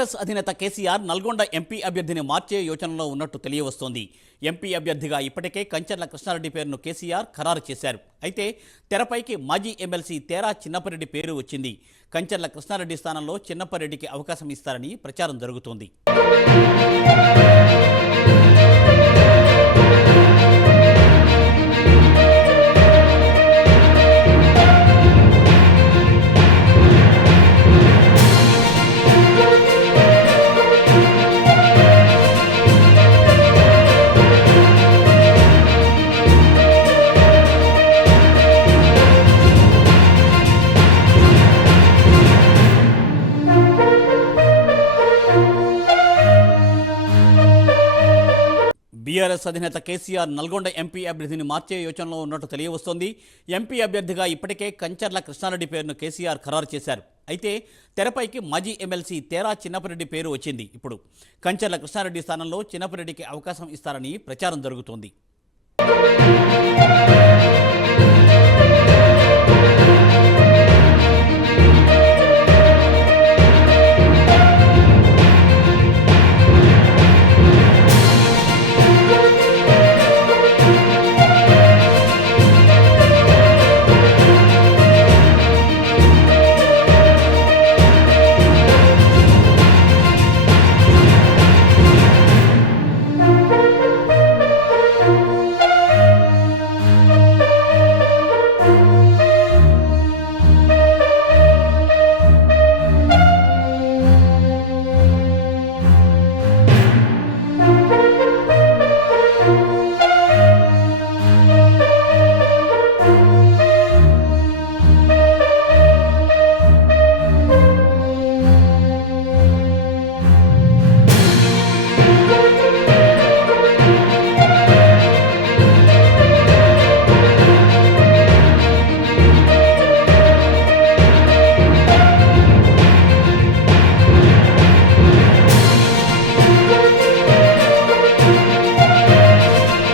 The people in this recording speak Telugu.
కాంగ్రెస్ అధినేత కేసీఆర్ నల్గొండ ఎంపీ అభ్యర్థిని మార్చే యోచనలో ఉన్నట్టు తెలియవస్తోంది. ఎంపీ అభ్యర్థిగా ఇప్పటికే కంచర్ల కృష్ణారెడ్డి పేరును కేసీఆర్ ఖరారు చేశారు. అయితే తెరపైకి మాజీ ఎమ్మెల్సీ తేరా చిన్నపరెడ్డి పేరు వచ్చింది. కంచర్ల కృష్ణారెడ్డి స్థానంలో చిన్నపరెడ్డికి అవకాశం ఇస్తారని ప్రచారం జరుగుతోంది. బీఆర్ఎస్ అధినేత కేసీఆర్ నల్గొండ ఎంపీ అభ్యర్థిని మార్చే యోచనలో ఉన్నట్టు తెలియవస్తోంది. ఎంపీ అభ్యర్థిగా ఇప్పటికే కంచర్ల కృష్ణారెడ్డి పేరును కేసీఆర్ ఖరారు చేశారు. అయితే తెరపైకి మాజీ ఎమ్మెల్సీ తేరా చిన్నపరెడ్డి పేరు వచ్చింది. ఇప్పుడు కంచర్ల కృష్ణారెడ్డి స్థానంలో చిన్నపరెడ్డికి అవకాశం ఇస్తారని ప్రచారం జరుగుతోంది.